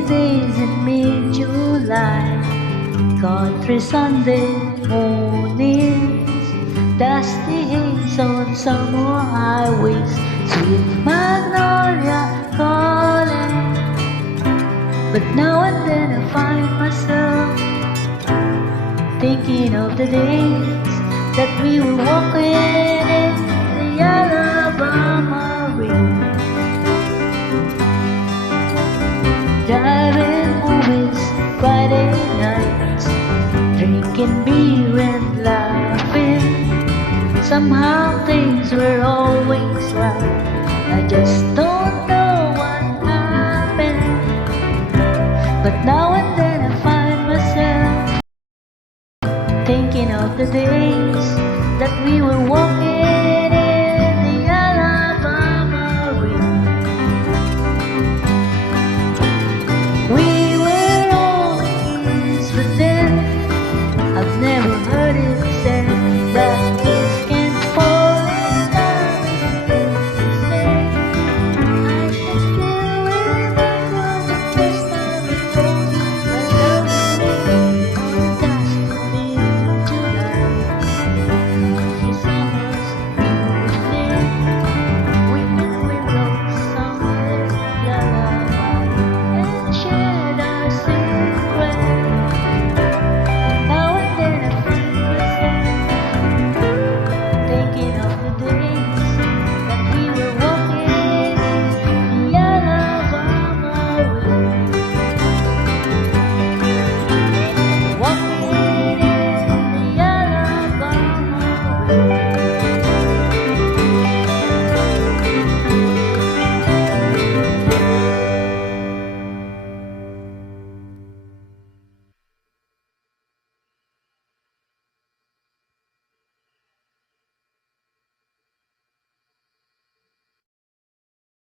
Sunny days in mid-July, country Sunday mornings, dusty haze on summer highways, sweet magnolia calling. But now and then I find myself thinking of the days that we were walking in the Alabama rain, driving movies Friday nights, drinking beer and laughing. Somehow things were always right. I just don't know what happened. But now and then I find myself thinking of the days that we were walking